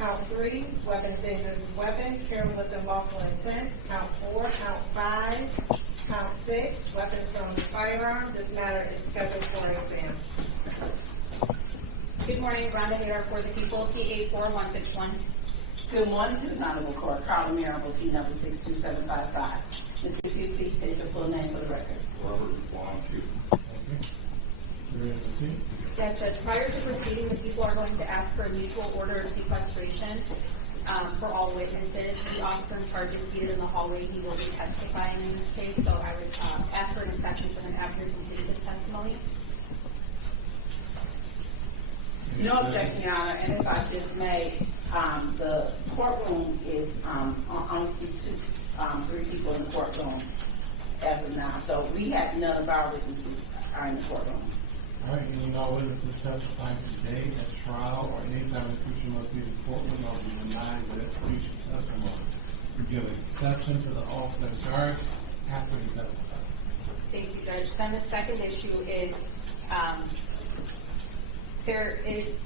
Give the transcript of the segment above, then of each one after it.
Count 3, weapons, dangerous weapon, carrying with unlawful intent. Count 4, count 5, count 6, weapons from the firearm. This matter is scheduled for exam. Good morning, Rhonda here for the people, P84161. Good morning to the Honorable Court. Carla Mirable, P number 62755. Mr. Pugh, please state your full name for the record. Robert Juan Pugh. Thank you. You ready to proceed? Yes, Judge. Prior to proceeding, the people are going to ask for a mutual order of sequestration for all witnesses. The officer in charge is seated in the hallway. He will be testifying in this case, so I would ask for an exception for him after he completes his testimony. No objection, Your Honor, and if I just may, the courtroom is only three people in the courtroom as of now, so we have none of our witnesses are in the courtroom. All right, and you know witnesses testifying today at trial or any time in the future must be in the courtroom or be denied with future testimony. You give exception to the officer in charge after he testifies. Thank you, Judge. Then the second issue is there is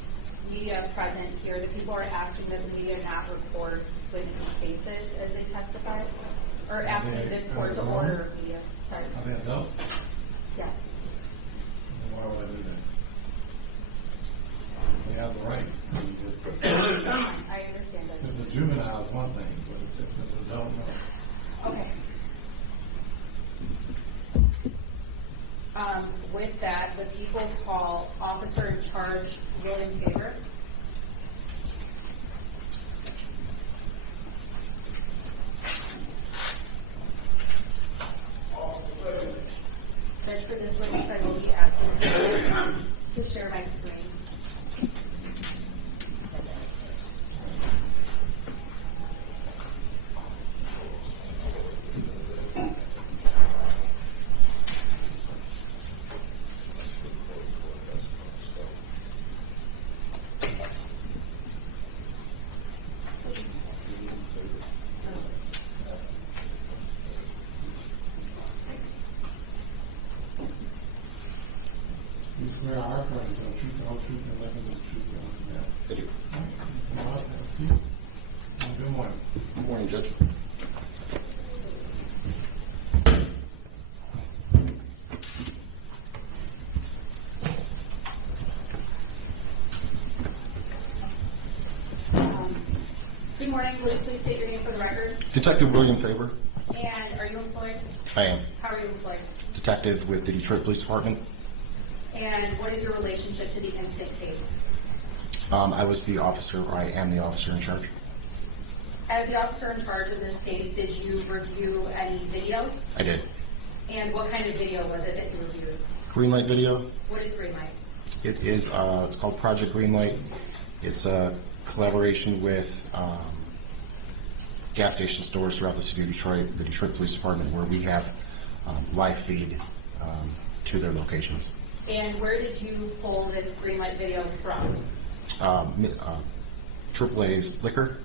media present here. The people are asking that the media not record witnesses' cases as they testify, or asking this court to order media. Sorry. Are they adults? Yes. Why would I do that? They have the right. I understand that. Because the juvenile is one thing, but if it's an adult, no. Okay. With that, the people call Officer in Charge William Faber. Judge, for this witness, I will be asking to share my screen. You swear our friends to the truth, the whole truth, and nothing but the truth, so help you God. I do. All right, have a seat. Good morning. Good morning, Judge. Good morning. Will you please state your name for the record? Detective William Faber. And are you employed? I am. How are you employed? Detective with the Detroit Police Department. And what is your relationship to the instant case? I was the officer, or I am the officer in charge. As the officer in charge of this case, did you review any video? I did. And what kind of video was it that you reviewed? Green light video. What is green light? It is, it's called Project Green Light. It's a collaboration with gas station stores throughout the city of Detroit, the Detroit Police Department, where we have live feed to their locations. And where did you pull this green light video from? AAA's Liquor.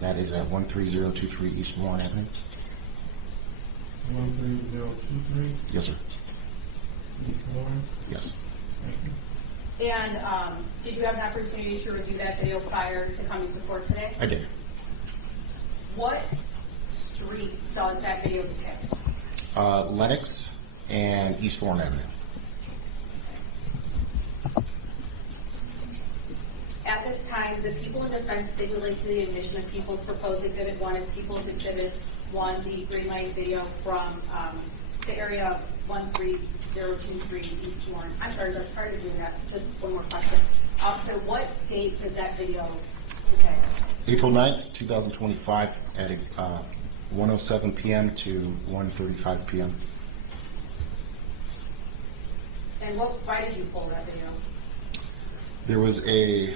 That is at 13023 East Warren Avenue. 13023. Yes, sir. East Warren. Yes. Thank you. And did you have an opportunity to review that video prior to coming to court today? I did. What streets does that video depict? Lennox and East Warren Avenue. At this time, the people in defense stipulate to the admission of People's Proposed Exhibit 1 as People's Exhibit 1, the green light video from the area of 13023 East Warren. I'm sorry, Judge, prior to doing that, just one more question. Officer, what date does that video depict? April 9th, 2025 at 1:07 p.m. to 1:35 p.m. And why did you pull that video? There was a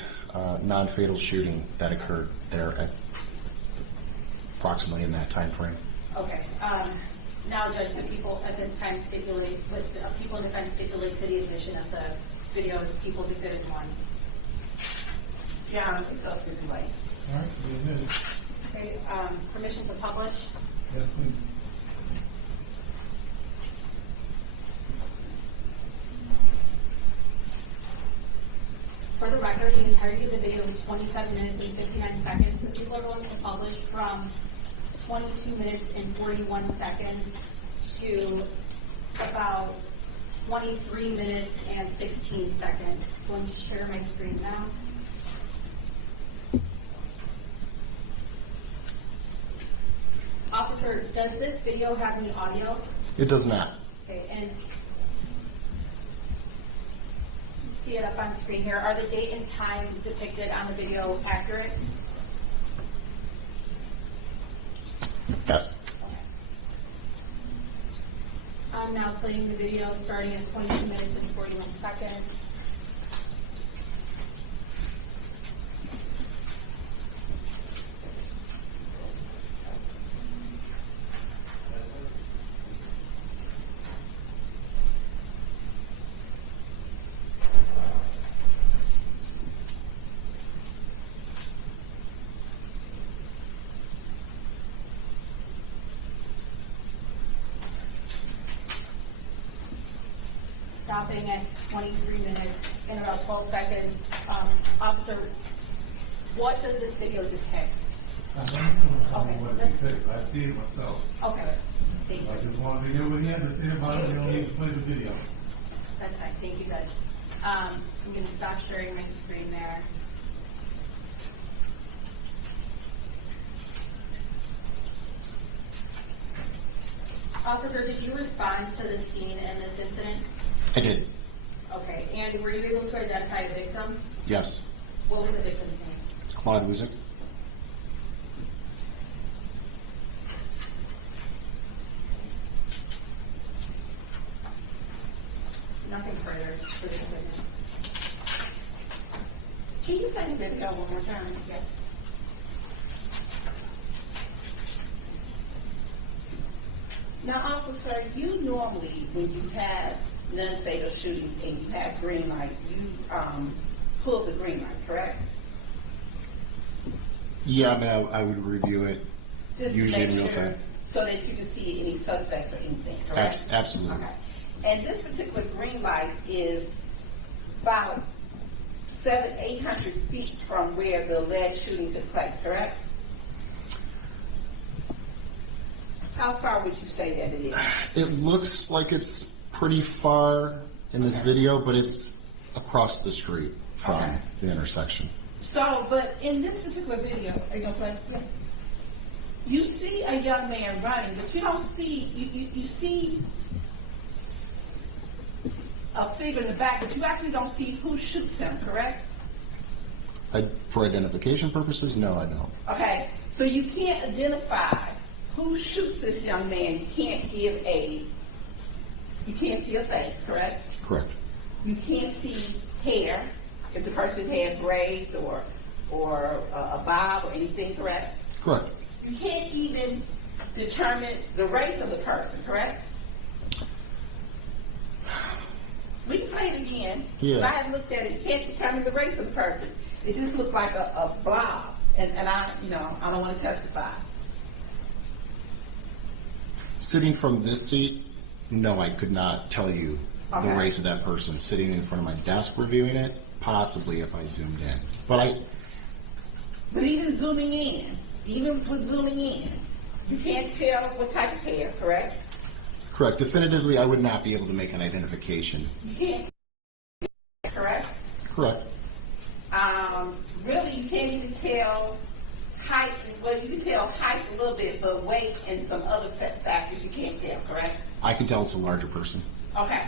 non-fatal shooting that occurred there at approximately in that time frame. Okay. Now, Judge, the people at this time stipulate, people in defense stipulate to the admission of the video as People's Exhibit 1. Your Honor, please so stipulate. All right, we admit it. Okay. Permission to publish. Yes, please. For the record, the entirety of the video is 20 27 minutes and 59 seconds. The people are going to publish from 22 minutes and 41 seconds to about 23 minutes and 16 seconds. I'm going to share my screen now. Officer, does this video have any audio? It does not. Okay, and you see it up on screen here. Are the date and time depicted on the video accurate? Yes. Okay. I'm now playing the video starting at 22 minutes and 41 seconds. Stopping at 23 minutes in about 12 seconds. Officer, what does this video depict? I don't know Okay. what it depicts. I see it myself. Okay, thank you. I just wanted to get what he had to say about it. You don't need to play the video. That's fine, thank you, Judge. I'm going to stop sharing my screen there. Officer, did you respond to the scene in this incident? I did. Okay, and were you able to identify the victim? Yes. What was the victim's name? Claude Wizik. Nothing further for this witness. Can you play the video one more time? Yes. Now, officer, you normally, when you have non-fatal shootings and you have green light, you pull the green light, correct? Yeah, I mean, I would review it Just to usually make in real sure, time. so that you can see any suspects or anything, correct? Absolutely. Okay. And this particular green light is about 800 feet from where the alleged shooting took place, correct? How far would you say that it is? It looks like it's pretty far in this video, but it's across the street from Okay. the intersection. So, but in this particular video, are you gonna play? Yeah. You see a young man running, but you don't see, you see a figure in the back, but you actually don't see who shoots him, correct? For identification purposes, no, I don't. Okay, so you can't identify who shoots this young man. You can't you can't see a face, correct? Correct. You can't see hair, if the person had braids or a bob or anything, correct? Correct. You can't even determine the race of the person, correct? We can play it again. Yeah. If I had looked at it, you can't determine the race of the person. It just looked like a blob. And I don't want to testify. Sitting from this seat, no, I could not tell you the Okay. race of that person. Sitting in front of my desk reviewing it, possibly if I zoomed in. But even zooming in, even with zooming in, you can't tell what type of hair, correct? correct. Definitively, I would not be able to make an identification. You can't, correct? Correct. Really, you can't even tell height. Well, you can tell height a little bit, but weight and some other factors you can't tell, correct? I can tell it's a larger person. Okay.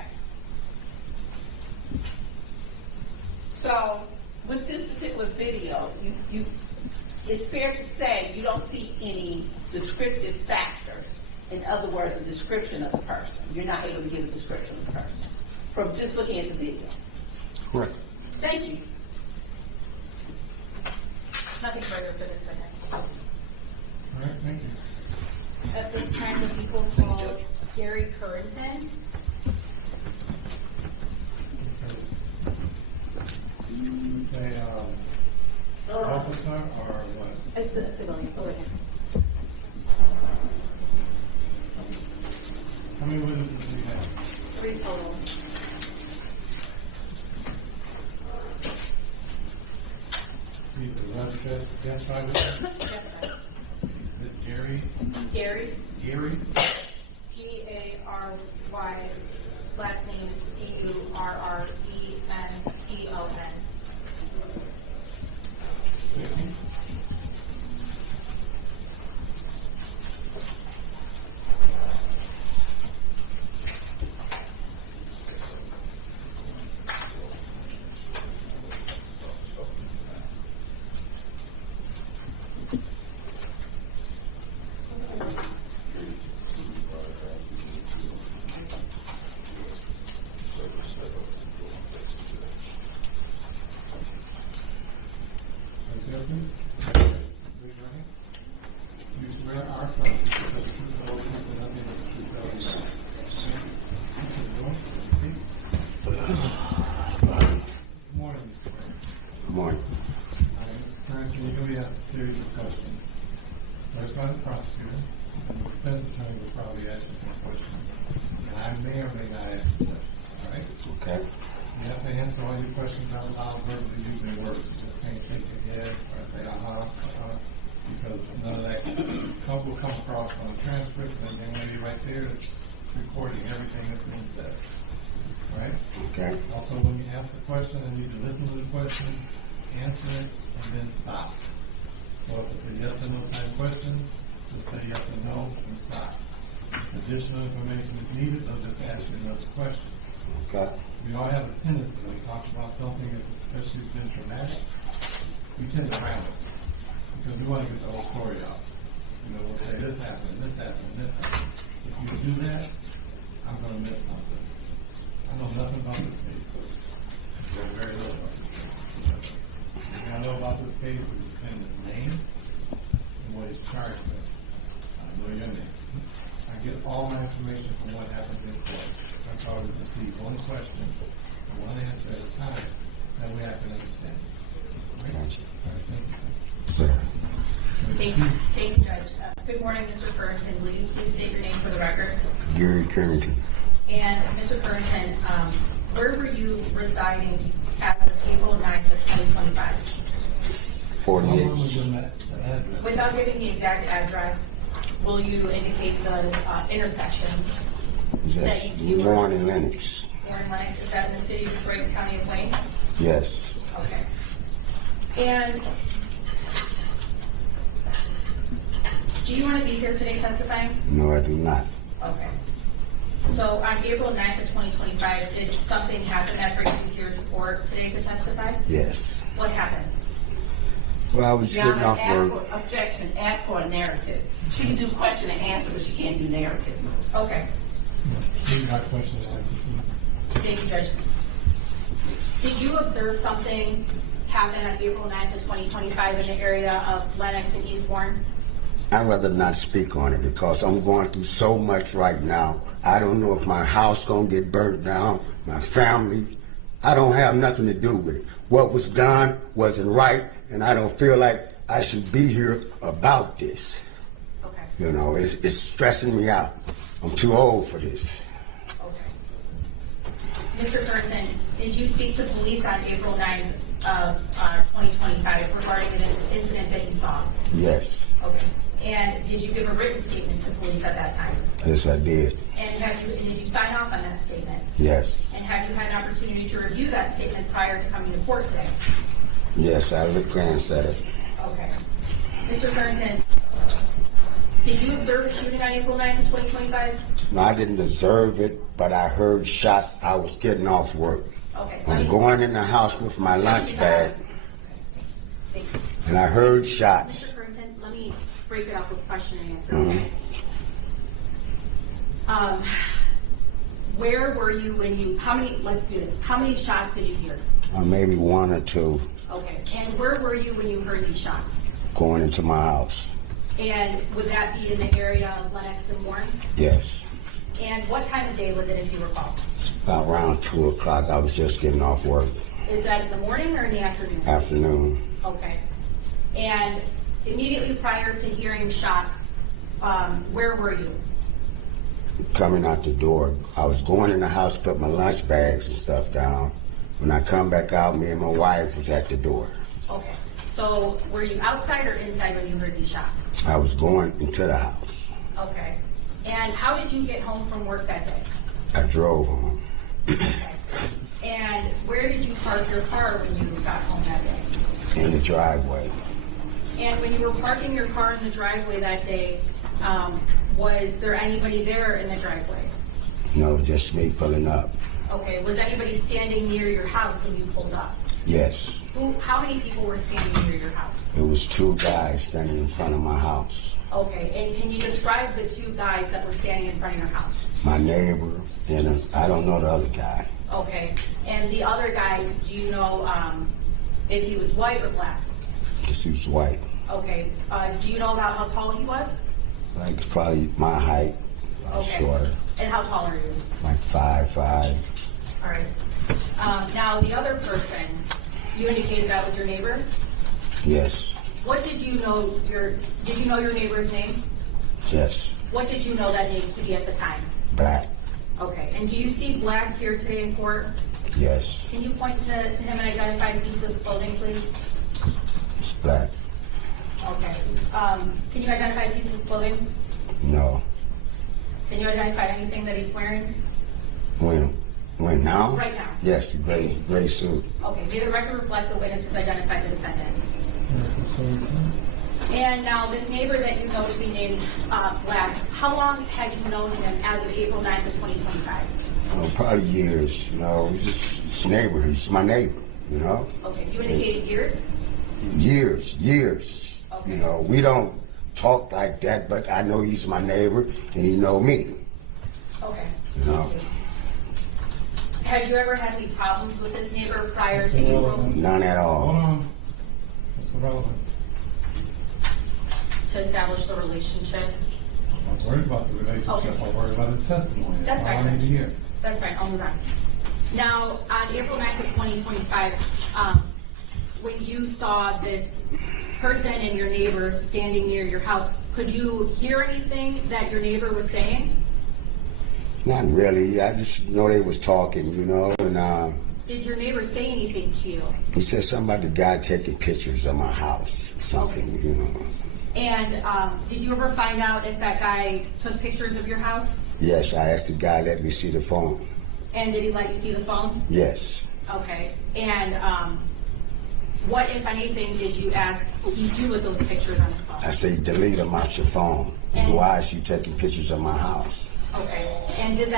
So, with this particular video, it's fair to say you don't see any descriptive factors. In other words, a description of the person. You're not able to give a description of the person from just looking at the video. Correct. Thank you. Nothing further for this witness. All right, thank you. At this time, the people call Gary Currenton. You say officer or what? A civilian, a witness. How many witnesses do we have? 3 total. Either bus driver? Yes, sir. Is it Gary? Gary, Gary? Gary, last name is Currenton. Vicky? Raise your hand. Raise your hand. You swear or affirm to tell the truth, the whole truth, and nothing but the truth, so help you God. Good morning, Mr. Currenton. Good morning. Mr. Currenton, you're going to be asked a series of questions. First by the prosecutor, and the defense attorney will probably ask you some questions. And I may or may not ask you questions, all right? Okay. You have to answer all your questions out loud, verbally using words. You just can't shake your head or say, because none of that will come across on the transcript, and then when you're right there, it's recording everything that's being said. Right? Okay. Also, when you ask the question, I need to listen to the question, answer it, and then stop. So if it's a yes or no type question, just say yes or no and stop. If additional information is needed, they'll just ask you another question. Okay. We all have a tendency when we talk about something that's especially been traumatic, we tend to ramble because we want to get the whole story out. You know, we'll say this happened, this happened, this happened. If you do that, I'm going to miss something. I know nothing about this case. Very little about this case. What I know about this case is the defendant's name and what he's charged with. I know your name. I get all my information from what happens in court. That's how we receive one question, one answer at a time. That way I can understand. Right? Gotcha. All right, thank you, Sir. sir. Thank you, Judge. Good morning, Mr. Currenton. Will you please state your name for the record? Gary Currenton. And Mr. Currenton, where were you residing as of April 9th of 2025? How long 48. was the address? Without giving the exact address, will you indicate the intersection? Just born in Lennox. Warren Lennox, is that in the city of Detroit, County of Wayne? Yes. Okay. And do you want to be here today testifying? No, I do not. Okay. So on April 9th of 2025, did something happen that brings you here to court today to testify? Yes. What happened? Well, I was getting off ask work. for objection, ask for a narrative. She can do question and answer, but she can't do narrative. Okay. You got questions to answer. Thank you, Judge. Did you observe something happen on April 9th of 2025 in the area of Lennox and East Warren? I'd rather not speak on it because I'm going through so much right now. I don't know if my house gonna get burnt down, my family. I don't have nothing to do with it. What was done wasn't right, and I don't feel like I should be here about this. Okay. You know, it's stressing me out. I'm too old for this. Okay. Mr. Currenton, did you speak to police on April 9th of 2025 regarding an incident that you saw? Yes. Okay. And did you give a written statement to police at that time? Yes, I did. And did you sign off on that statement? Yes. And have you had an opportunity to review that statement prior to coming to court today? Yes, I glanced at it. Okay. Mr. Currenton, did you observe a shooting on April 9th of 2025? No, I didn't observe it, but I heard shots. I was getting off work. Okay. I'm going in the house with my lunch bag, Thank you. and I heard shots. Mr. Currenton, let me break it up with question and answer, Mm-hmm. okay? Where were you when you, let's do this. How many shots did you hear? Maybe one or two Okay. And where were you when you heard these shots? going into my house. And would that be in the area of Lennox and Warren? Yes. And what time of day was it, if you recall? It's about around 2 o'clock. I was just getting off work. Is that in the morning or in the afternoon? Afternoon. Okay. And immediately prior to hearing shots, where were you? Coming out the door. I was going in the house, put my lunch bags and stuff down. When I come back out, me and my wife was at the door. Okay. So were you outside or inside when you heard these shots? I was going into the house. Okay. And how did you get home from work that day? I drove home Okay. And where did you park your car when you got home that day? in the driveway. And when you were parking your car in the driveway that day, was there anybody there in the driveway? No, just me pulling up. Okay. Was anybody standing near your house when you pulled up? Yes. How many people were standing near your house? It was two guys standing in front of my house. Okay. And can you describe the two guys that were standing in front of your house? My neighbor and I don't know the other guy. Okay. And the other guy, do you know if he was white or black? Guess he was white. Okay. Do you know about how tall he was? Like probably my height, Okay. shorter. And how tall are you? Like 5'5". All right. Now, the other person, you indicated that was your neighbor. Yes. What did you know did you know your neighbor's name? Yes. What did you know that name to be at the time? Black. Okay. And do you see black here today in court? Yes. Can you point to him and identify the piece of his clothing, please? It's black. Okay. Can you identify a piece of his clothing? No. Can you identify anything that he's wearing? When now? Right now. Yes, gray suit. Okay. May the record reflect the witness has identified the defendant. And now, this neighbor that you know to be named Black, how long had you known him as of April 9th of 2025? Probably years. He's just neighbor. He's my neighbor. Okay. You indicated years? Years. Okay. We don't talk like that, but I know he's my neighbor and he know me. Okay. Had you ever had any problems with this neighbor prior to April? None at all. Hold on. That's irrelevant. To establish the relationship? I'm not worried about the relationship. Okay. I'm worried about his testimony. That's all I fine. need to hear. That's fine, I'll move on. Now, on April 9th of 2025, when you saw this person and your neighbor standing near your house, could you hear anything that your neighbor was saying? Not really. I just know they was talking, and Did your neighbor say anything to you? he said something about the guy taking pictures of my house, something, And did you ever find out if that guy took pictures of your house? Yes, I asked the guy, let me see the phone. And did he let you see the phone? Yes. Okay. And what, if anything, did you ask he do with those pictures on his phone? I say, delete them out your phone. And- Why is you taking pictures of my house? Okay. And did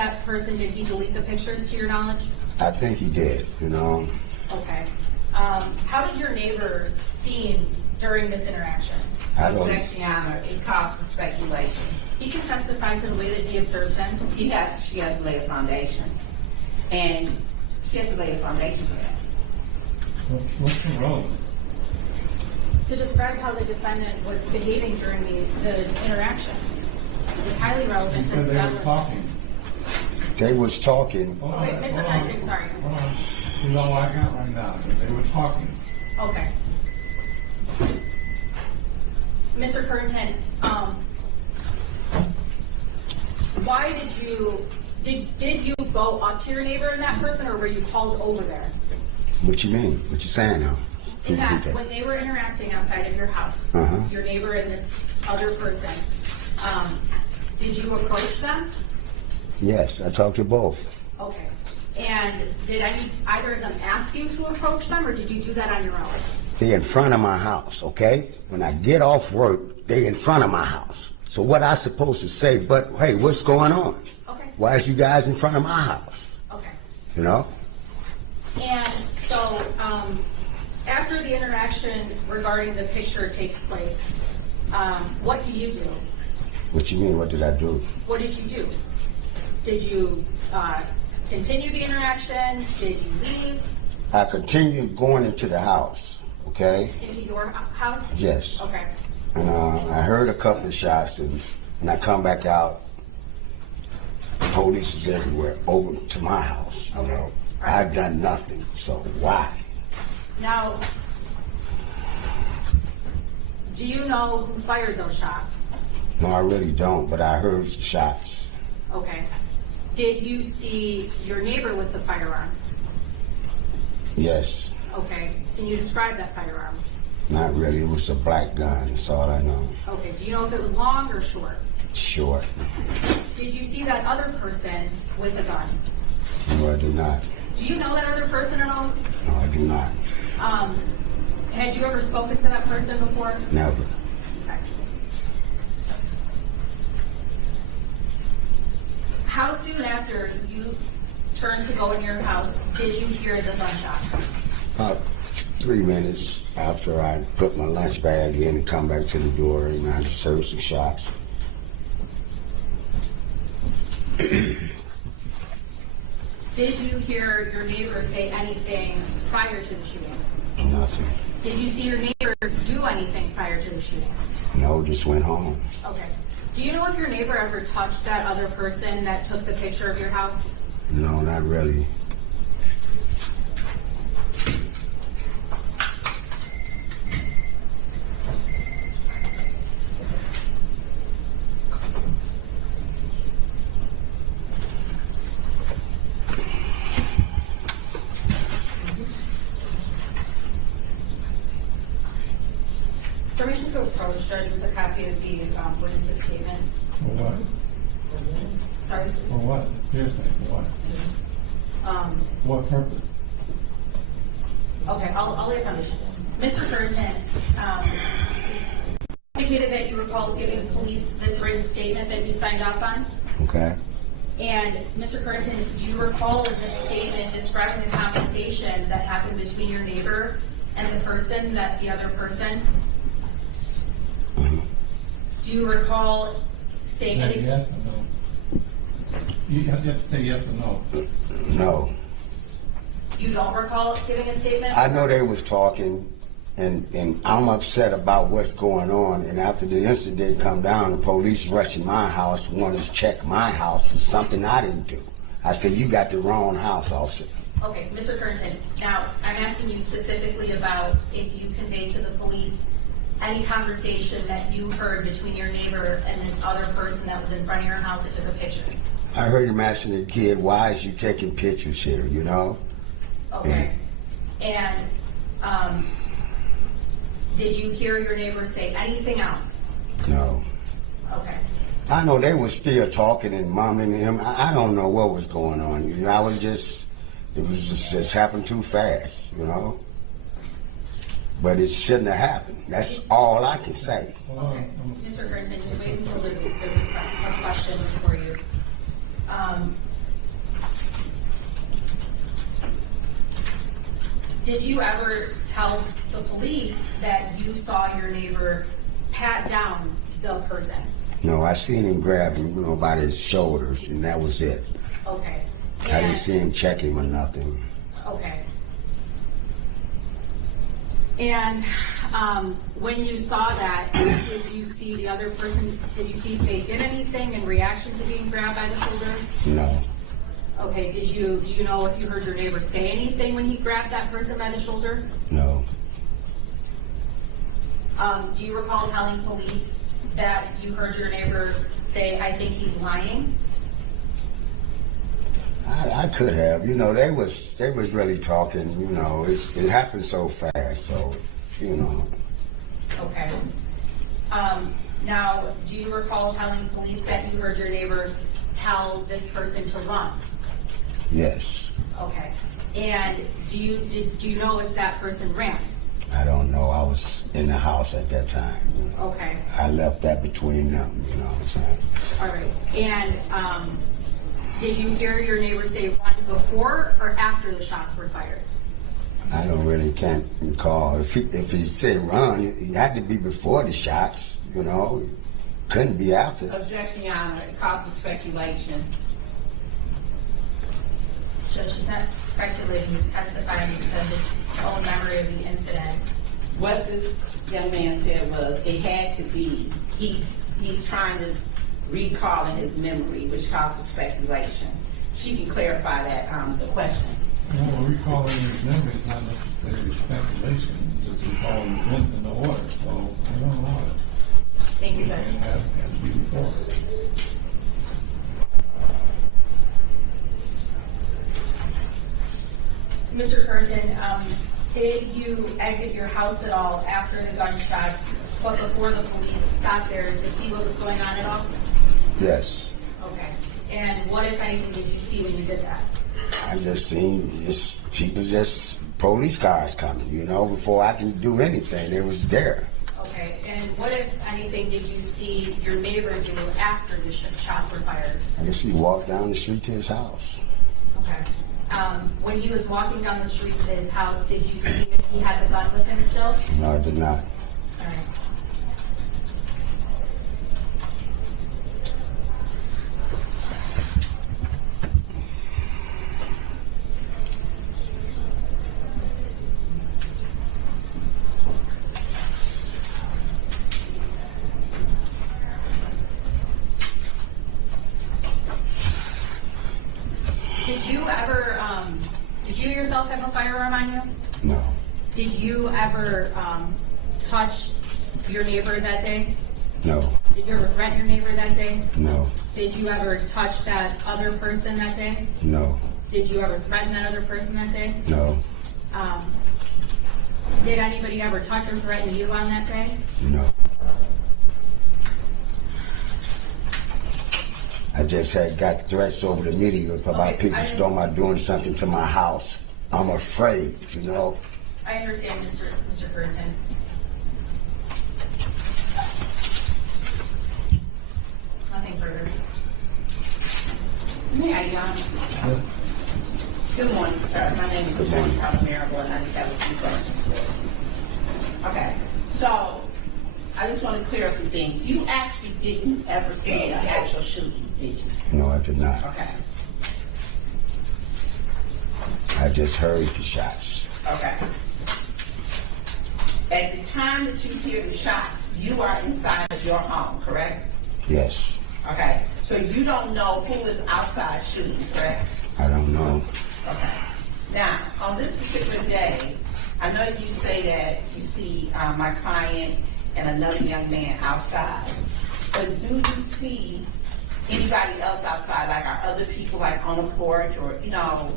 he delete the pictures to your knowledge? I think he did, Okay. How did your neighbor seem during this interaction? I don't, Objection, Your Honor, it calls for speculation. He can testify to the way that he observed him. She has to lay a foundation. And she has to lay a foundation for that. What's irrelevant? To describe how the defendant was behaving during the interaction. It's highly relevant You to said they were establish. talking. they was talking. Hold Wait, on, Mr. hold on, Currenton, sorry. hold on. You know what I got right now? They were talking. Okay. Mr. Currenton, why did you go up to your neighbor and that person, or were you called over there? What you mean? What you saying now? In that, when they were interacting outside of your house, Uh-huh. your neighbor and this other person, did you approach them? Yes, I talked to both. Okay. And did either of them ask you to approach them, or did you do that on your own? They in front of my house, okay? When I get off work, they in front of my house. So what I supposed to say, but hey, what's going on? Okay. Why is you guys in front of my house? Okay. And so, after the interaction regarding the picture takes place, what do you do? What you mean, what did I do? What did you do? Did you continue the interaction? Did you leave I continued going into the house, okay? into your house? Yes. Okay. And I heard a couple of shots, and when I come back out, the police is everywhere, over to my house, I've done nothing, so why? Now, do you know who fired those shots? No, I really don't, but I heard the shots. Okay. Did you see your neighbor with the firearm? Yes. Okay. Can you describe that firearm? Not really. It was a black gun. That's all I know. Okay, do you know if it was long or short? Short. Did you see that other person with a gun? No, I do not. Do you know that other person at all? No, I do not. Had you ever spoken to that person before? Never. Okay. How soon after you turned to go in your house did you hear the gunshots? About 3 minutes after I put my lunch bag in and come back to the door, and I heard some shots. Did you hear your neighbor say anything prior to the shooting? Nothing. Did you see your neighbor do anything prior to the shooting? No, just went home. Okay. Do you know if your neighbor ever touched that other person that took the picture of your house? No, not really. Permission to approach, Judge, with a copy of the witness's statement. For what? Sorry. For what? Seriously, for what? What purpose? Okay, I'll lay a foundation. Mr. Currenton indicated that you recall giving police this written statement that you signed off on. Okay. And Mr. Currenton, do you recall in this statement describing the conversation that happened between your neighbor and the person, the other person? Do you recall saying Is that anything? yes or no? You have to say yes or no. No. You don't recall giving a statement? I know they was talking, and I'm upset about what's going on. And after the incident come down, the police rushing my house, wanted to check my house for something I didn't do. I said, you got the wrong house, officer. Okay, Mr. Currenton, now I'm asking you specifically about if you conveyed to the police any conversation that you heard between your neighbor and this other person that was in front of your house that took a picture. I heard him asking the kid, why is you taking pictures here, you know? Okay. And did you hear your neighbor say anything else? No. Okay. I know they were still talking and mumbling to him. I don't know what was going on. You know, it just happened too fast, you know? But it shouldn't have happened. That's all I can say. Okay. Mr. Currenton, just wait until there's a question for you. Did you ever tell the police that you saw your neighbor pat down the person? No, I seen him grab him, you know, by his shoulders, and that was it. Okay. I didn't see him check him or nothing. Okay. And when you saw that, did you see the other person, did you see if they did anything in reaction to being grabbed by the shoulder? No. Okay, do you know if you heard your neighbor say anything when he grabbed that person by the shoulder? No. Do you recall telling police that you heard your neighbor say, I think he's lying? I could have. You know, they was really talking, you know, it happened so fast, so, you know. Okay. Now, do you recall telling police that you heard your neighbor tell this person to run? Yes. Okay. And do you know if that person ran? I don't know. I was in the house at that time. You know. Okay. I left that between them, you know what I'm saying? All right. And did you hear your neighbor say run before or after the shots were fired? I can't recall. If he said run, it had to be before the shots, you know. Couldn't be after. Objection, Your Honor. It causes speculation. So she's not speculating, he's testifying because his own memory of the incident. What this young man said was it had to be. He's trying to recall in his memory, which causes speculation. She can clarify that the question. No, recalling his memory is not necessarily speculation. Just recalling events in the order. So I don't know it. Thank you, Judge. It has to be before. Mr. Currenton, Did you exit your house at all after the gunshots, but before the police got there to see what was going on at all? Yes. Okay. And what, if anything, did you see when you did that? I just seen just people, just police cars coming, you know, before I can do anything. It was there. Okay. And what, if anything, did you see your neighbor do after the shots were fired? I guess he walked down the street to his house. Okay. When he was walking down the street to his house, did you see if he had the gun with him still? No, I did not. All right. Did you yourself have a firearm on you? No. Did you ever touch your neighbor that day? No. Did you ever threaten your neighbor that day? No. Did you ever touch that other person that day? No. Did you ever threaten that other person that day? No. Did anybody ever touch or threaten you on that day? No. I just had got threats over the media about Okay, people talking about doing something to my house. I'm afraid, you know. I understand, Mr. Currenton. Nothing further. May I, good morning, sir. My name is Good Attorney morning. Calamaro, and I just have a few questions. Okay, so I just want to clear up some things. You actually didn't ever see an actual shooting, did you? No, I did not. Okay, I just heard the shots. okay. At the time that you hear the shots, you are inside of your home, correct? Yes. Okay, so you don't know who is outside shooting, correct? I don't know. Okay. Now, on this particular day, I know you say that you see my client and another young man outside, but do you see anybody else outside, like are other people like on a porch or, you know,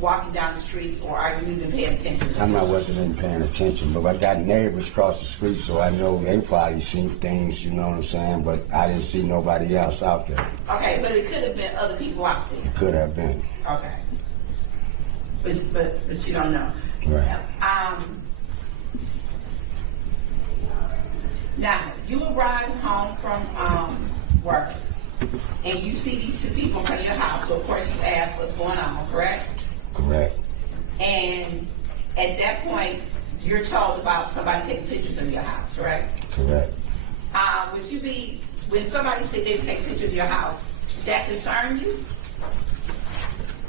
walking down the street, or are you even paying attention? Wasn't even paying attention, but I got neighbors across the street, so I know they probably seen things, you know what I'm saying, but I didn't see nobody else out there. Okay, but it could have been other people out there. Could have been. Okay. But you don't know. Right. Now, you arrive home from work, and you see these two people in front of your house. So, of course, you ask what's going on, correct? Correct. And at that point, you're told about somebody taking pictures of your house, correct? Correct. Would you be, when somebody said they were taking pictures of your house, that concerned you?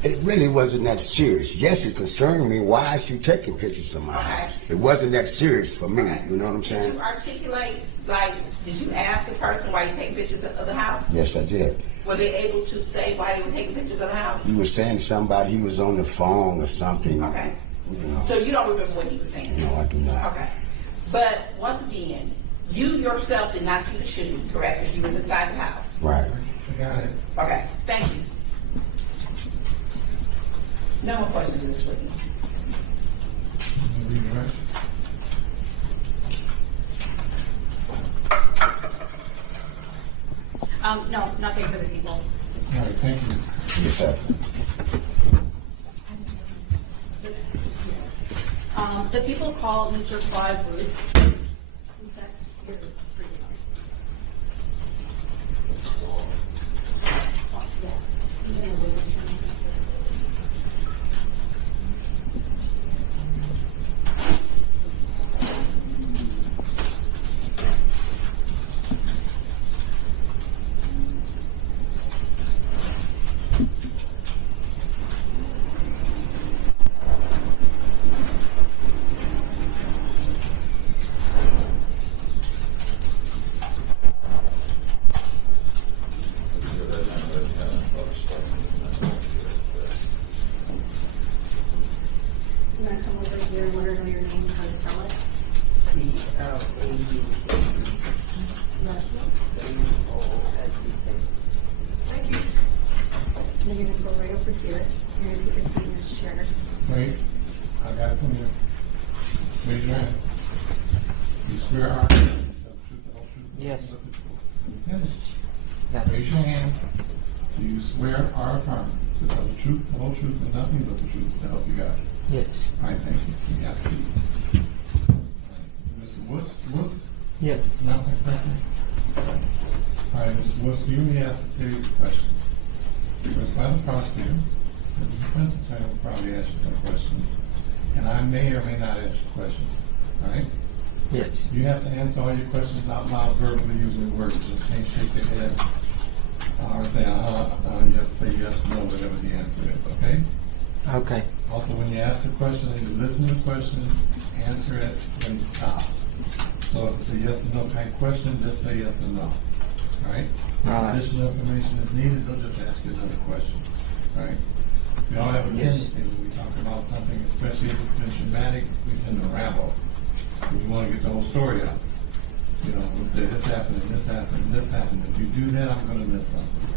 It really wasn't that serious. Yes, it concerned me. Why is you taking pictures of my house? It wasn't that serious for me. Okay. You know what I'm saying? Did you articulate, like, did you ask the person why you taking pictures of the house? Yes, I did. Were they able to say why they were taking pictures of the house? He was saying somebody, he was on the phone or something. Okay. You know. So you don't remember what he was saying? No, I do not. Okay. But once again, you yourself did not see the shooting, correct? If you was inside the house. Right. I got it. Okay. Thank you. No more questions of this witness. Read the rest. No, nothing for the people. All right, thank you. Yes, sir. The people call Mr. Claude Bruce. Who's that? Here, freaking You want to come over here and let her know your name and how to spell it? And then you're going to go right over here. You're going to take a seat in this chair. Wait, I got it from you. Raise your hand. You swear or affirm to tell the truth, the whole truth, and Yes. nothing but the truth. Finish. Yes. Raise your hand. Do you swear or affirm to tell the truth, the whole truth, and nothing but the truth to help you God? Yes. All right, thank you. You got to see. Mr. Woods? Yep. No, thank you. All right, Mr. Woods, you may ask a series of questions. First by the prosecutor, the defense attorney will probably ask you some questions, and I may or may not ask you questions. All right? Yes. You have to answer all your questions out loud, verbally, using words. You just can't shake your head or say, you have to say yes, no, whatever the answer is, okay? Okay. Also, when you ask the question, you listen to the question, answer it, then stop. So if it's a yes or no kind of question, just say yes or no. All right? If All right. additional information is needed, they'll just ask you another question. All right? We all have a Yes. tendency when we talk about something, especially if it's been traumatic, we tend to ramble. We want to get the whole story out. You know, we'll say this happened and this happened and this happened. If you do that, I'm going to miss something.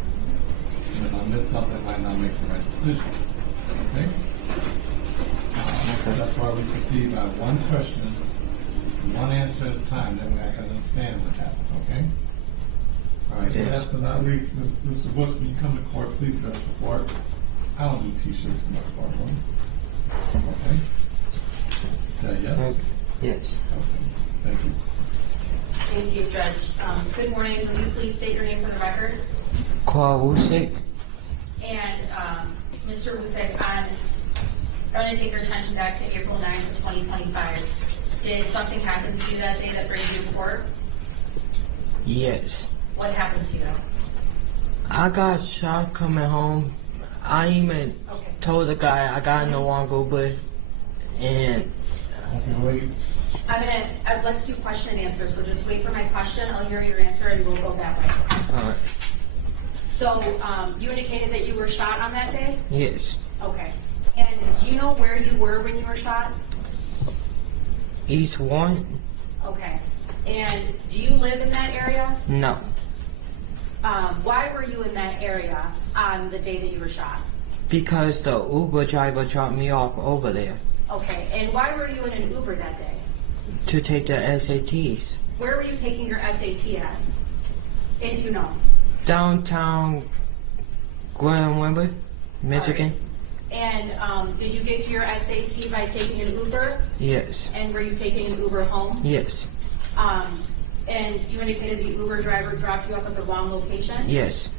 And if I miss something, I might not make the right decision. Okay? That's why we proceed by one question, one answer at a time. That way I can understand what's happened. Okay? All right. Yes. So last but not least, Mr. Woods, when you come to court, please dress for court. I don't do T-shirts in my courtroom. Okay? Is that yes? Okay. Yes. Okay. Thank you. Thank you, Judge. Good morning. Will you please state your name for the record? Carl Wusick. And Mr. Wusick, I'm going to take your attention back to April 9th of 2025. Did something happen to you that day that brings you to court? Yes. What happened to you? I got shot coming home. I even Okay. told the guy I got in the wrong Uber, and Okay, wait. Let's do question and answer. So just wait for my question. I'll hear your answer and we'll go that way. So you indicated that you were shot on that day? yes. Okay. And do you know where you were when you were shot? East one? Okay. And do you live in that area? No. Why were you in that area on the day that you were shot? Because the Uber driver dropped me off over there Okay. And why were you in an Uber that day? to take the SATs. Where were you taking your SAT at? If you know. Downtown Grand River, Michigan? And did you get to your SAT by taking an Uber? Yes. And were you taking an Uber home? Yes. And you indicated the Uber driver dropped you off at the wrong location? Yes.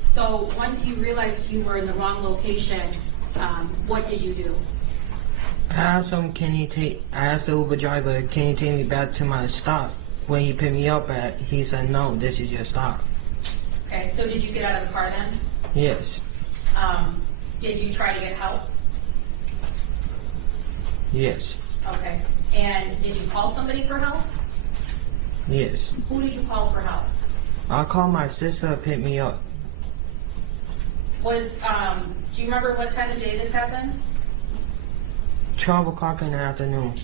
So once you realized you were in the wrong location, what did you do? I asked him, I asked the Uber driver, can you take me back to my stop? When he picked me up at, he said, no, this is your stop. Okay, so did you get out of the car then? Yes. Did you try to get help? Yes. Okay. And did you call somebody for help? Yes. Who did you call for help? I called my sister to pick me up. Do you remember what time of day this happened? 12 o'clock in the afternoon.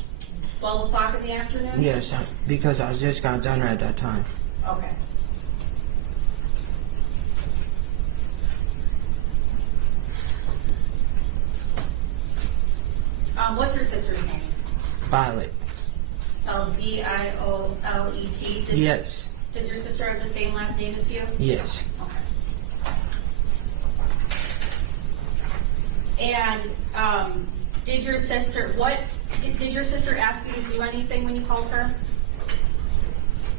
12 o'clock in the afternoon? Yes, because I just got done at that time. Okay. What's your sister's name? Violet. Spelled Violet. Yes. Does your sister have the same last name as you? Yes. Okay. And did your sister ask you to do anything when you called her?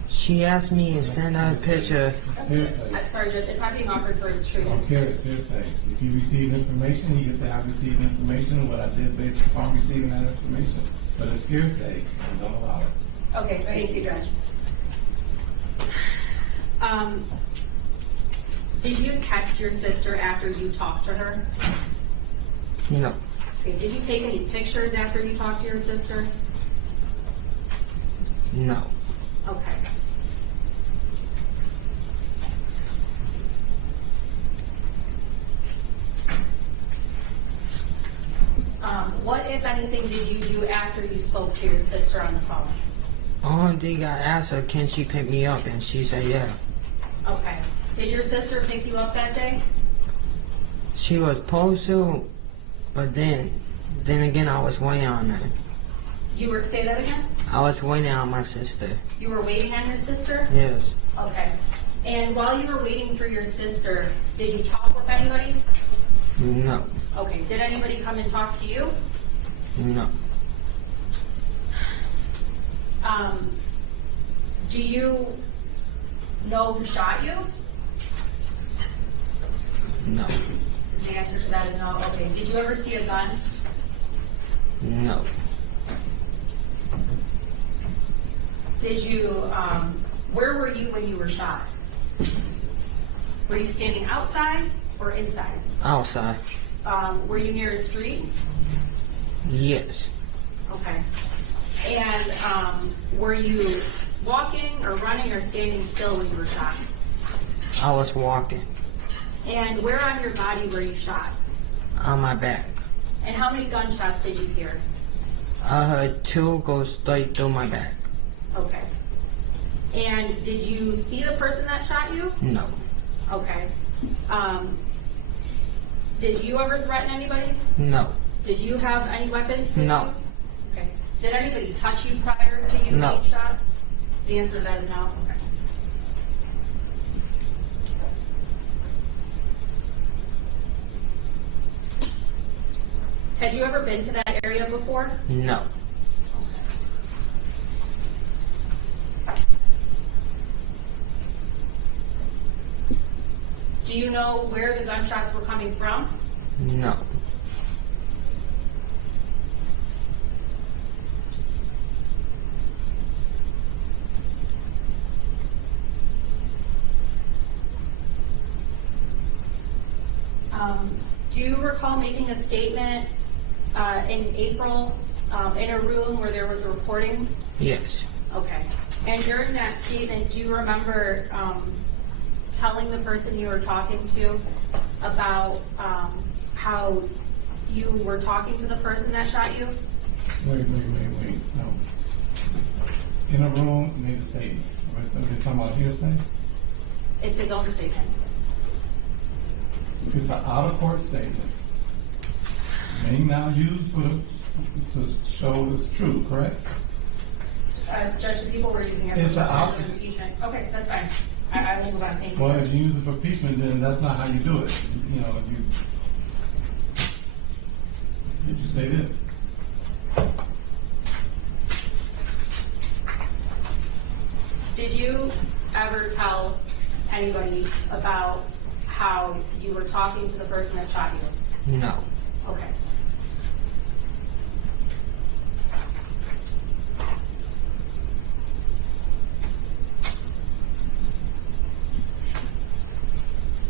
She asked me to send her a picture. Seriously. Sorry, Judge, it's not being offered for its truth. I'm curious, seriously. If you receive information, you can say, I received information and what I did based upon receiving that information. But it's hearsay, and don't allow it. Okay, thank you, Judge. Did you text your sister after you talked to her? No. Okay, did you take any pictures after you talked to your sister? No. Okay. What, if anything, did you do after you spoke to your sister on the phone? Only thing I asked her, can she pick me up? And she said, yeah. Okay. Did your sister pick you up that day? She was supposed to, but then again, I was waiting on her. You were, say that again? I was waiting on my sister. You were waiting on your sister? Yes. Okay. And while you were waiting for your sister, did you talk with anybody? No. Okay. Did anybody come and talk to you? No. Do you know who shot you? No. The answer to that is no. Okay. Did you ever see a gun? No. Did you, where were you when you were shot? Were you standing outside or inside? Outside. Were you near a street? Yes. Okay. And were you walking or running or standing still when you were shot? I was walking. And where on your body were you shot? On my back. And how many gunshots did you hear? I heard two go straight through my back. Okay. And did you see the person that shot you? No. Okay. Did you ever threaten anybody? No. Did you have any weapons with No. you? Okay. Did anybody touch you prior to you No. being shot? The answer to that is no. Okay. Had you ever been to that area before? No. Do you know where the gunshots were coming from? No. Do you recall making a statement in April in a room where there was a recording? Yes. Okay. And during that statement, do you remember telling the person you were talking to about how you were talking to the person that shot you? Wait. No. In a room, made a statement. Right, so you're talking about hearsay? It's his own statement. It's an out-of-court statement. May now used to show it's true, correct? Judge, the people were using it It's for a out- impeachment. Okay, that's fine. I will move on. Thank you. Well, if you use it for impeachment, then that's not how you do it. You know, if you say this. Did you ever tell anybody about how you were talking to the person that shot you? No. Okay.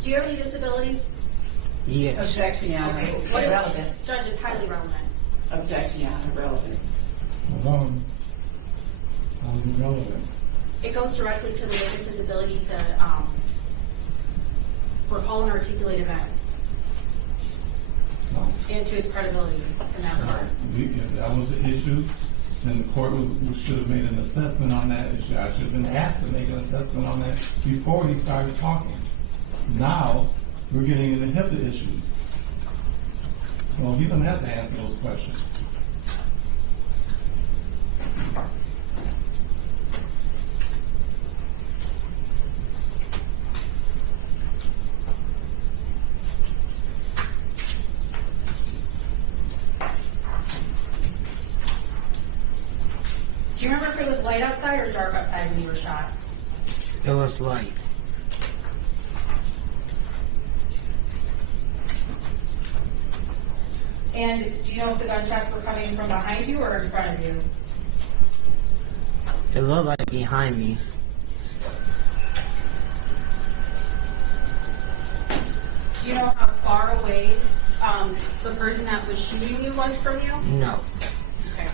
Do you have any disabilities? Yes. Objection, Your Honor. What is- Irrelevant. Judge, it's highly relevant. Objection, Your Honor. Irrelevant. Hold on. I'm irrelevant. It goes directly to the witness's ability to recall and articulate events No. and to his credibility in that regard. If that was the issue, then the court should have made an assessment on that issue. I should have been asked to make an assessment on that before he started talking. Now, we're getting into HIPAA issues. Well, he doesn't have to answer those questions. Do you remember if it was light outside or dark outside when you were shot? It was light. And do you know if the gunshots were coming from behind you or in front of you? It looked like behind me. Do you know how far away the person that was shooting you was from you? No. Okay.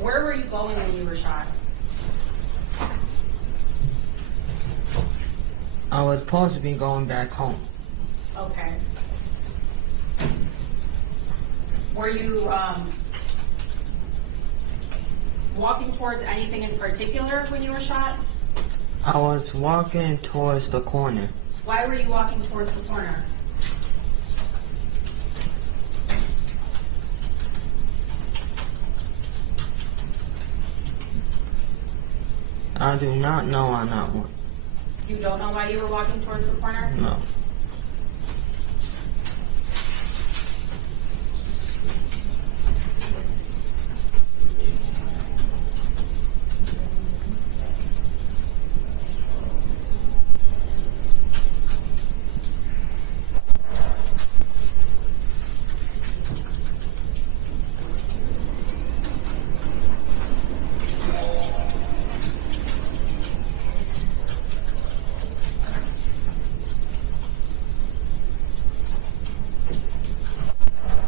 Where were you going when you were shot? I was supposed to be going back home. Okay. Were you walking towards anything in particular when you were shot? I was walking towards the corner. Why were you walking towards the corner? I do not know on that one. You don't know why you were walking towards the corner? No.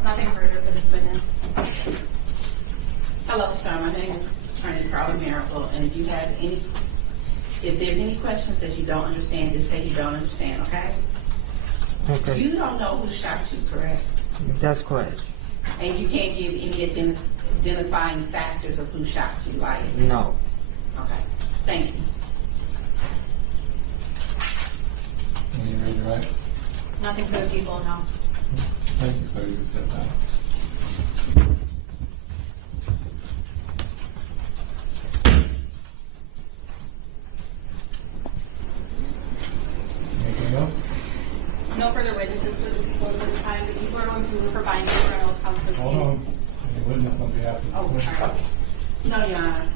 Nothing further for this witness. Hello, sir. My name is Attorney Carla Miracle, and if there's any questions that you don't understand, just say you don't understand, okay? Okay. You don't know who shot you, correct? That's correct. And you can't give any identifying factors of who shot you, right? No. Okay. Thank you. Can you read it right? Nothing for the people, no. Thank you, sir. You can step down. Anything else? No further witnesses for the people at this time. The people are going to move for binding over an oath counsel. Hold on. Any witness on behalf of the Oh, sorry. No, Your Honor.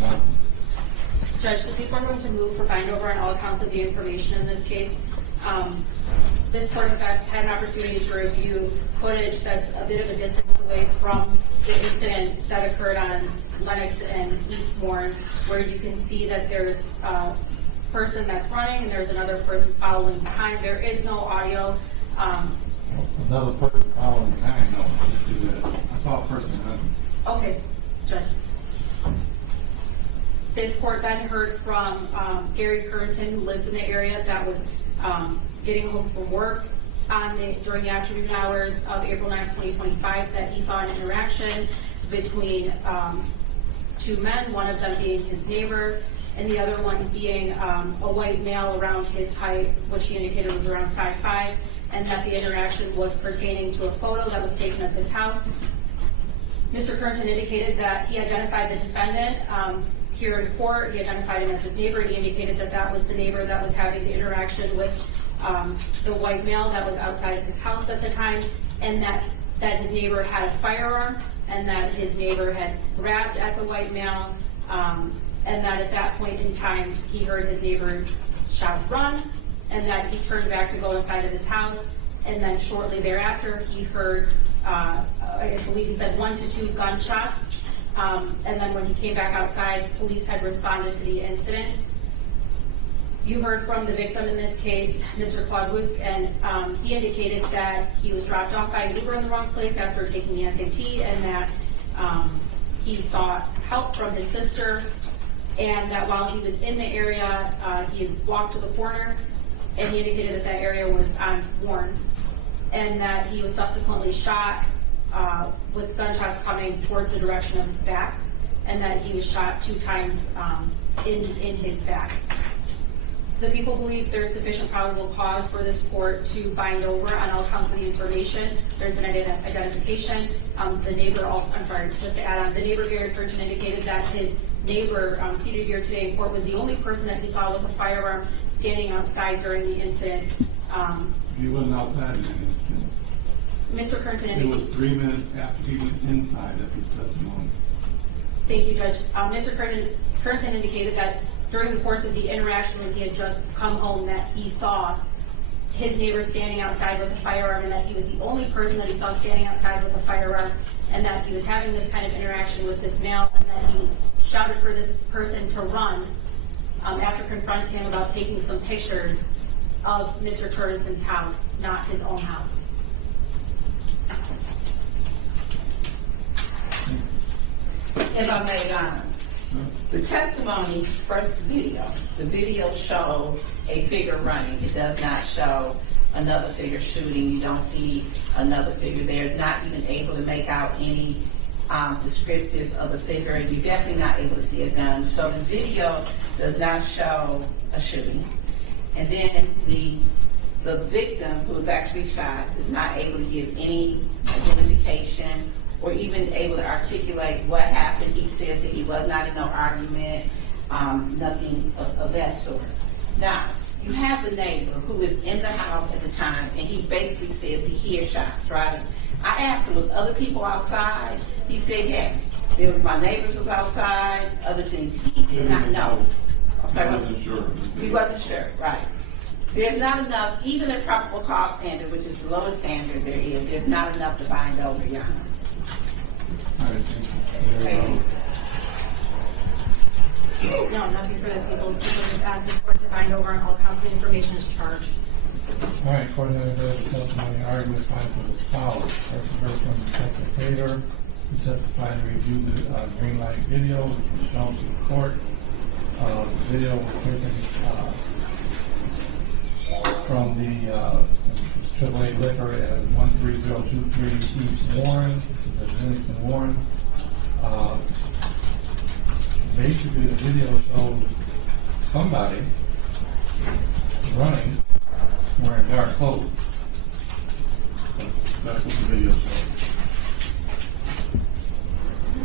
No. Judge, the people are going to move for bind over on all accounts of the information in this case. This court has had an opportunity to review footage that's a bit of a distance away from the incident that occurred on Lennox and Eastbourne, where you can see that there's a person that's running and there's another person following behind. There is no audio. Another person following behind. No, let's do that. I saw a person running. Okay, Judge. This court then heard from Gary Currenton, who lives in the area, that was getting home from work during the afternoon hours of April 9, 2025, that he saw an interaction between two men, one of them being his neighbor, and the other one being a white male around his height, which he indicated was around 5'5", and that the interaction was pertaining to a photo that was taken of his house. Mr. Currenton indicated that he identified the defendant here in court. He identified him as his neighbor. He indicated that that was the neighbor that was having the interaction with the white male that was outside of his house at the time, and that his neighbor had a firearm, and that his neighbor had grabbed at the white male, and that at that point in time he heard his neighbor shout "run," and that he turned back to go inside of his house, and then shortly thereafter he heard, I believe he said 1 to 2 gunshots, and then when he came back outside, police had responded to the incident. You heard from the victim in this case, Mr. Claude Wusk, and he indicated that he was dropped off by a neighbor in the wrong place after taking the SAT, and that he sought help from his sister, and that while he was in the area, he had walked to the corner, and he indicated that that area was unworn, and that he was subsequently shot with gunshots coming towards the direction of his back, and that he was shot 2 times in his back. The people believe there's sufficient probable cause for this court to bind over on all counts of the information. There's been identification. The neighbor also, I'm sorry, just to add on, the neighbor, Gary Currenton, indicated that his neighbor seated here today in court was the only person that he saw with a firearm standing outside during the incident. He wasn't outside in the incident. Mr. Currenton It was indicated. 3 minutes after he was inside. That's his testimony. Thank you, Judge. Mr. Currenton indicated that during the course of the interaction when he had just come home, that he saw his neighbor standing outside with a firearm, and that he was the only person that he saw standing outside with a firearm, and that he was having this kind of interaction with this male, and that he shouted for this person to run after confronting him about taking some pictures of Mr. Currenton's house, not his own house. If I may, Your Honor, the testimony, first video, the video shows a figure running. It does not show another figure shooting. You don't see another figure there. Not even able to make out any descriptive of the figure, and you're definitely not able to see a gun. So the video does not show a shooting. And then the victim, who was actually shot, is not able to give any identification or even able to articulate what happened. He says that he was not in no argument, nothing of that sort. Now, you have the neighbor who is in the house at the time, and he basically says he hears shots, right? I asked him, was other people outside? He said yes. There was my neighbors was outside, other things. He did not know. I'm sorry, He wasn't sure. He wasn't sure, right. There's not enough, even at probable cause standard, which is the lowest standard there is, there's not enough to bind over, Your Honor. All right, thank you. No, nothing for the people. People just ask the court to bind over and all counsel information is charged. All right, court has heard the testimony and arguments finds as follows. First, we heard from Detective Faber, who testified and reviewed the green light video, which was shown to the court. The video was taken from the AAA Liquor at 13023 East Warren, Livingston Warren. Basically, the video shows somebody running wearing dark clothes. That's what the video shows.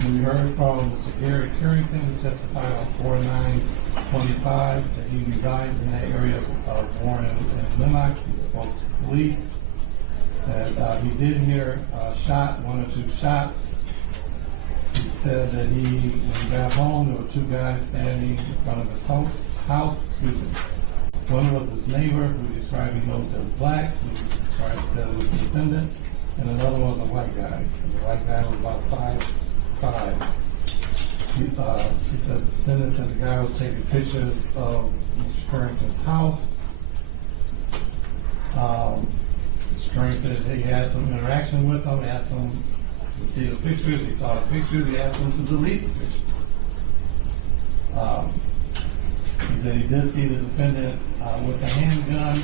We heard from Mr. Gary Currenton, who testified on 4/9/25 that he resides in that area of Warren and Lennox. He spoke to police. That he did hear a shot, one or two shots. He said that when he got home, there were two guys standing in front of his house. One was his neighbor, who described he knows as black, who described that was the defendant, and another one was a white guy. So the white guy was about 5'5". He said the defendant said the guy was taking pictures of Mr. Currenton's house. Mr. Currenton said he had some interaction with him, asked him to see the pictures. He saw the pictures. He asked him to delete the pictures. He said he did see the defendant with a handgun,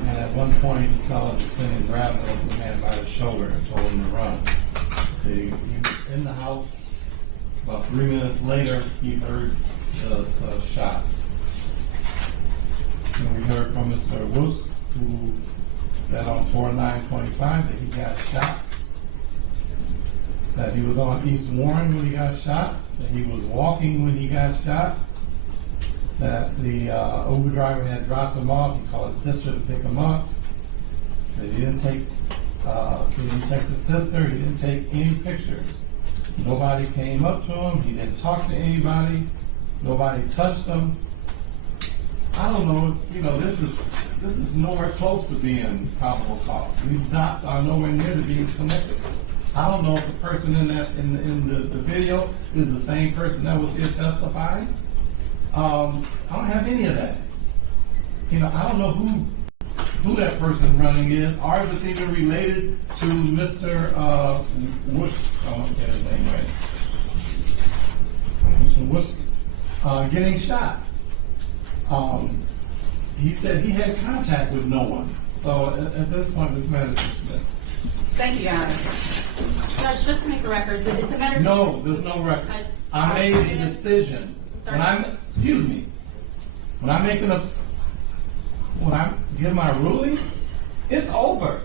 and at one point he saw the defendant grab the man by the shoulder and told him to run. So he was in the house. About 3 minutes later, he heard the shots. And we heard from Mr. Woos, who said on 4/9/25 that he got shot. That he was on East Warren when he got shot. That he was walking when he got shot. That the Uber driver had dropped him off. He called his sister to pick him up. That he didn't text his sister. He didn't take any pictures. Nobody came up to him. He didn't talk to anybody. Nobody touched him. I don't know. This is nowhere close to being probable cause. These dots are nowhere near to being connected. I don't know if the person in the video is the same person that was here testifying. I don't have any of that. I don't know who that person running is, or if it's even related to Mr. Woosh. I won't say his name right. Mr. Woosh getting shot. He said he had contact with no one. So at this point, this matter is dismissed. Thank you, Your Honor. Judge, just to make a record, is the matter... No, there's no record. I made a decision. When I give my ruling, it's over.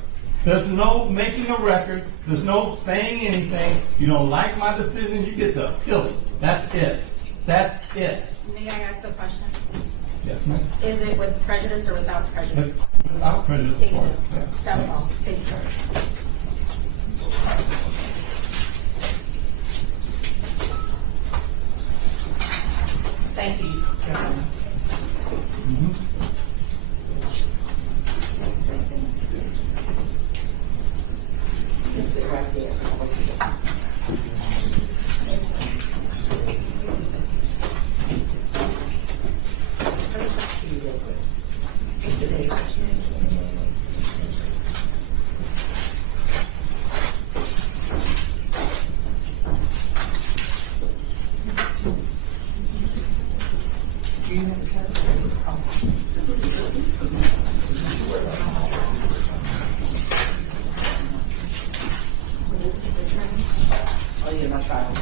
There's no making a record. There's no saying anything. You don't like my decision, you get to appeal it. That's it. That's it. May I ask a question? Yes, ma'am. Is it with prejudice or without prejudice? It's without prejudice, of Thank you. course. Yeah. That was all. Thank you. Thank you, Your Honor. Just sit right there. Oh, yeah, my trial.